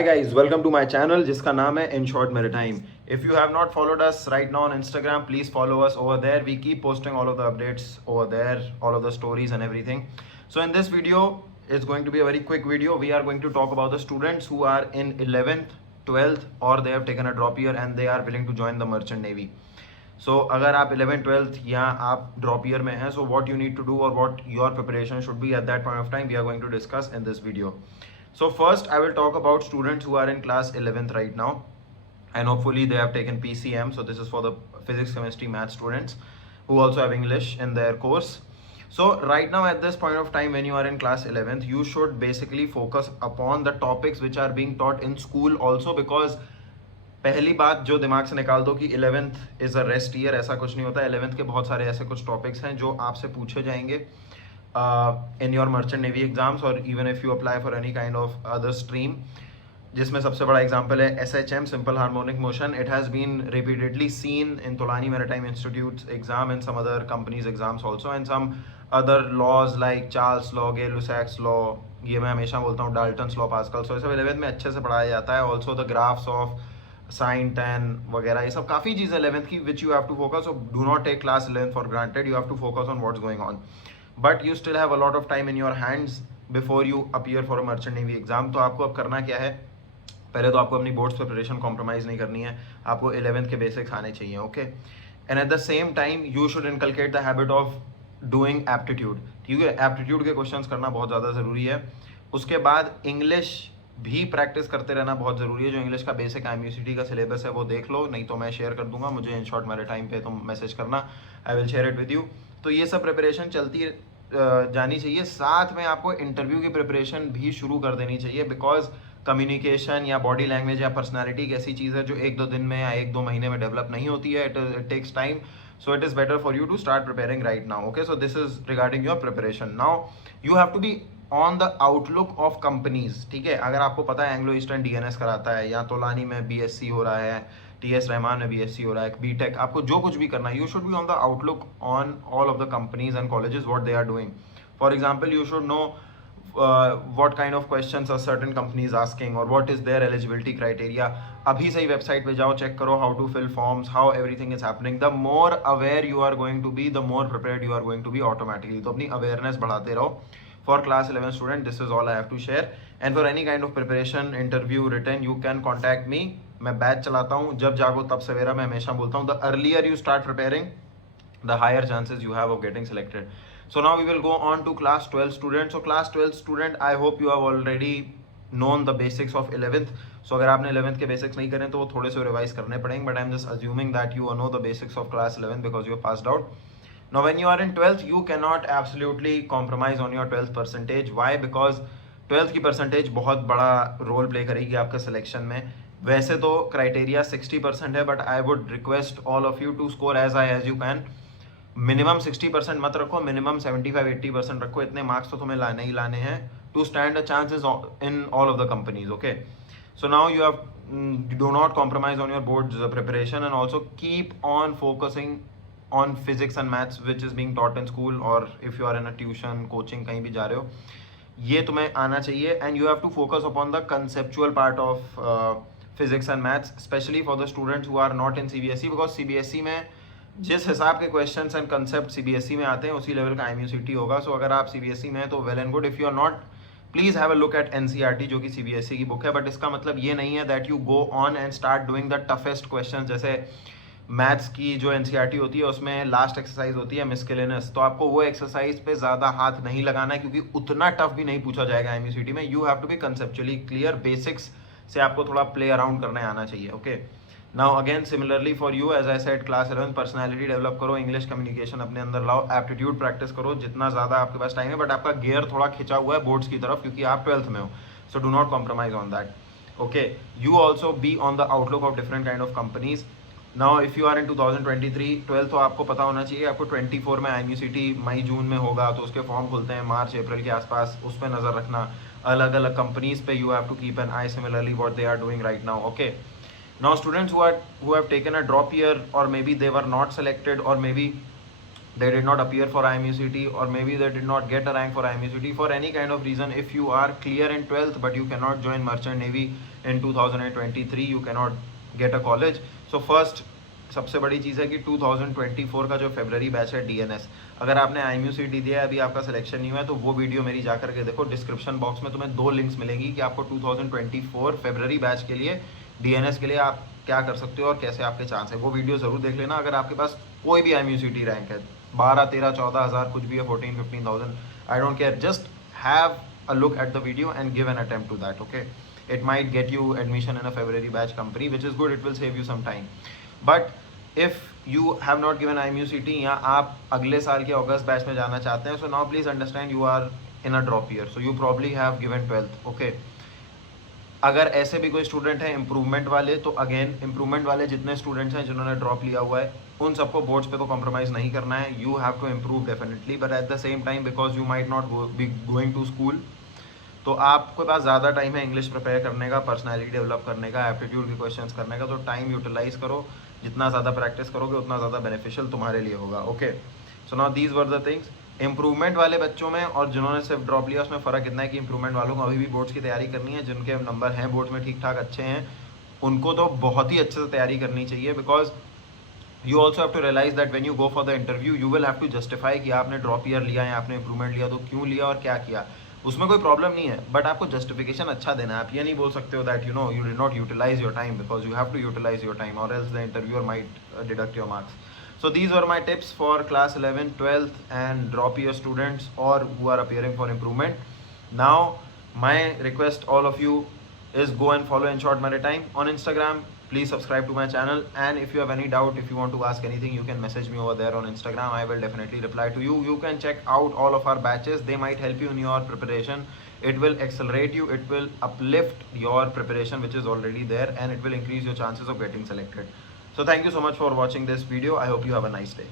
Hi guys, welcome to my channel जिसका नाम है In Short Maritime. If you have not followed us right now on Instagram, please follow us over there. We keep posting all of the updates over there, all of the stories and everything. So in this video, it's going to be a very quick video. We are going to talk about the students who are in 11th, 12th or they have taken a drop year and they are willing to join the Merchant Navy. So अगर आप 11th, 12th या आप drop year में हैं, so what you need to do or what your preparation should be at that point of time, we are going to discuss in this video. So first I will talk about students who are in class 11th right now and hopefully they have taken PCM. So this is for the physics, chemistry, math students who also have English in their course. So right now at this point of time when you are in class 11th, you should basically focus upon the topics which are being taught in school also, because पहली बात जो दिमाग से निकाल दो कि 11th is a rest year, ऐसा कुछ नहीं होता। 11th के बहुत सारे ऐसे कुछ टॉपिक्स हैं जो आपसे पूछे जाएंगे in your merchant navy exams or even if you apply for any kind of other stream, जिसमें सबसे बड़ा एग्जाम्पल है SHM, simple harmonic motion. It has been repeatedly seen in Tolani maritime institute exam and some other companies exams also and some other laws like Charles law, Gay Lussac's law. ये मैं हमेशा बोलता हूँ Dalton's law, pascal. सो सब 11th में अच्छे से पढ़ाया जाता है. Also the graphs of sine tan वगैरह, ये सब काफ़ी चीज़ें 11th की which you have to focus. So do not take class 11th for granted. You have to focus on what's going on, but you still have a lot of time in your hands before you appear for a merchant navy exam. तो आपको अब करना क्या है, पहले तो आपको अपनी बोर्ड्स प्रिपरेशन कॉम्प्रोमाइज़ नहीं करनी है. आपको 11th के बेसिक्स आने चाहिए, okay. And eight the same time you should inculcate the habit of doing aptitude. ठीक है, एप्टीट्यूड के क्वेश्चंस करना बहुत ज़्यादा ज़रूरी है. उसके बाद इंग्लिश भी प्रैक्टिस करते रहना बहुत ज़रूरी है. जो इंग्लिश का बेसिक IMUCT का सिलेबस है वो देख लो, नहीं तो मैं शेयर कर दूंगा. मुझे इन शॉर्ट मेरे टाइम पे तुम मैसेज करना, I will share it with you. तो ये सब प्रिपरेशन चलती जानी चाहिए. साथ में आपको इंटरव्यू की प्रिपरेशन भी शुरू कर देनी चाहिए, बिकॉज कम्युनिकेशन या बॉडी लैंग्वेज या पर्सनैलिटी एक ऐसी चीज़ है जो 1-2 दिन में या 1-2 महीने में डेवलप नहीं होती है. It takes time. So it is better for you to start preparing right now, okay. So this is regarding your preparation. Now you have to be on the outlook of companies. ठीक है, अगर आपको पता है Anglo eastern DNS कराता है या तोलानी में BSc हो रहा है, TS रहमान में BSc हो रहा है, BTech, आपको जो कुछ भी करना है, you should be on the outlook on all of the companies and colleges what they are doing. For example, you should know what kind of questions are certain companies asking or what is their eligibility criteria. अभी से ही website पे जाओ, check करो how to fill forms, how everything is happening. The more aware you are going to be, the more prepared you are going to be automatically. तो अपनी awareness बढ़ाते रहो. For class 11 student, this is all I have to share. And for any kind of preparation, interview, written, you can contact me. मैं batch चलाता हूँ, जब जागो तब सवेरा. मैं हमेशा बोलता हूँ, the earlier you start preparing, the higher chances you have of getting selected. So now we will go on to class 12 students. So class 12 student, I hope you have already known the basics of 11th. So अगर आपने 11th के basics नहीं करें तो वो थोड़े से revise करने पड़ेंगे, but I'm just assuming that you know the basics of class 11 because you passed out. Now when you are in 12th, you cannot absolutely compromise on your 12th percentage. Why? Because 12th की percentage बहुत बड़ा role play करेगी आपके selection में. वैसे तो criteria 60% है, but I would request all of you to score as high as you can. Minimum 60% मत रखो, मिनिमम 75-80% रखो. इतने मार्क्स तो तुम्हें लाने ही लाने हैं to stand a chances in all of the companies, okay. So now you have do not compromise on your boards preparation and also keep on focusing on physics and maths which is being taught in school और if you are in a tuition coaching कहीं भी जा रहे हो, ये तुम्हें आना चाहिए. And you have to focus upon the conceptual part of physics and maths, specially for the students who are not in CBSE, because CBSE में जिस हिसाब के क्वेश्चंस एंड कंसेप्ट CBSE में आते हैं उसी लेवल का IMUCT होगा. सो अगर आप CBSE में हैं तो well and good. If you are not, please have a look at NCERT जो कि CBSE की बुक है. बट इसका मतलब ये नहीं है that you go on and start doing the toughest question. जैसे मैथ्स की जो NCERT होती है उसमें लास्ट एक्सरसाइज होती है मिसकेलेनस, तो आपको वो एक्सरसाइज पे ज़्यादा हाथ नहीं लगाना है क्योंकि उतना टफ भी नहीं पूछा जाएगा IMUCT में. You have to be conceptually clear. Basics से आपको थोड़ा प्ले अराउंड करने आना चाहिए, okay. Now again similarly for you, as I said, class 11 personality develop करो, इंग्लिश कम्युनिकेशन अपने अंदर लाओ, एप्टीट्यूड प्रैक्टिस करो जितना ज़्यादा आपके पास टाइम है. बट आपका गियर थोड़ा खिंचा हुआ है बोर्ड्स की तरफ क्योंकि आप 12th में हो. So do not compromise on that, okay. You also be on the outlook of different kind of companies. Now if you are in 2023 12th, तो आपको पता होना चाहिए आपको 24 में IMUCT मई जून में होगा, तो उसके फॉर्म खुलते हैं मार्च अप्रैल के आसपास. उस पर नज़र रखना. अलग अलग कंपनीज पे you have to keep an eye similarly what they are doing right now, okay. Now students who have taken a drop year or maybe they were not selected or maybe they did not appear for IMUCT, or maybe they did not get a rank for IMUCT for any kind of reason. If you are clear in 12th but you cannot join Merchant Navy in 2023, you cannot get a college. So first सबसे बड़ी चीज़ है कि 2024 का जो फरवरी batch है DNS, अगर आपने IMUCT दिया है, अभी आपका सिलेक्शन नहीं हुआ है, तो वो वीडियो मेरी जा करके देखो। डिस्क्रिप्शन बॉक्स में तुम्हें 2 लिंक्स मिलेंगी कि आपको 2024 फरवरी बैच के लिए DNS के लिए आप क्या कर सकते हो और कैसे आपके चांस है, वो वीडियो ज़रूर देख लेना। अगर आपके पास कोई भी IMUCT रैंक है, 12, 13, 14 हज़ार कुछ भी है, 14, 15,000, I don't care, just have a look at the video and give an attempt to that, okay. It might get you admission in a February batch company, which is good, it will save you some time. But if you have not given IMUCT या आप अगले साल के अगस्त batch में जाना चाहते हैं, so now please understand you are in a drop year, so you probably have given 12th, okay. अगर ऐसे भी कोई स्टूडेंट है इम्प्रूवमेंट वाले, तो अगेन इम्प्रूवमेंट वाले जितने स्टूडेंट्स हैं जिन्होंने ड्रॉप लिया हुआ है, उन सबको बोर्ड्स पे तो कॉम्प्रोमाइज़ नहीं करना है। You have to improve definitely, but at the same time because you might not be going to school, तो आपके पास ज़्यादा टाइम है इंग्लिश प्रिपेयर करने का, पर्सनैलिटी डेवलप करने का, एप्टीट्यूड के क्वेश्चंस करने का। तो टाइम यूटिलाइज करो, जितना ज़्यादा प्रैक्टिस करोगे उतना ज़्यादा बेनिफिशियल तुम्हारे लिए होगा, okay. So now these were the things. Improvement वाले बच्चों में और जिन्होंने सिर्फ ड्रॉप लिया उसमें फ़र्क इतना है कि इंप्रूवमेंट वालों को अभी भी बोर्ड्स की तैयारी करनी है। जिनके नंबर हैं बोर्ड्स में ठीक ठाक अच्छे हैं, उनको तो बहुत ही अच्छे से तैयारी करनी चाहिए, because you also have to realise that when you go for the interview you will have to justify कि आपने ड्रॉप ईयर लिया या आपने इंप्रूवमेंट लिया, तो क्यों लिया और क्या किया, उसमें कोई प्रॉब्लम नहीं है, बट आपको जस्टिफिकेशन अच्छा देना है। आप ये नहीं बोल सकते हो that you know you did not utilize your time, because you have to utilize your time or else the interviewer might deduct your marks. So these were my tips for class 11, 12th and drop year students or who are appearing for improvement. Now my request all of you is go and follow InShort Maritime on Instagram. Please subscribe to my channel, and if you have any doubt, if you want to ask anything, you can message me over there on Instagram. I will definitely reply to you. You can check out all of our batches. They might help you in your preparation. It will accelerate you, it will uplift your preparation which is already there, and it will increase your chances of getting selected. So thank you so much for watching this video. I hope you have a nice day.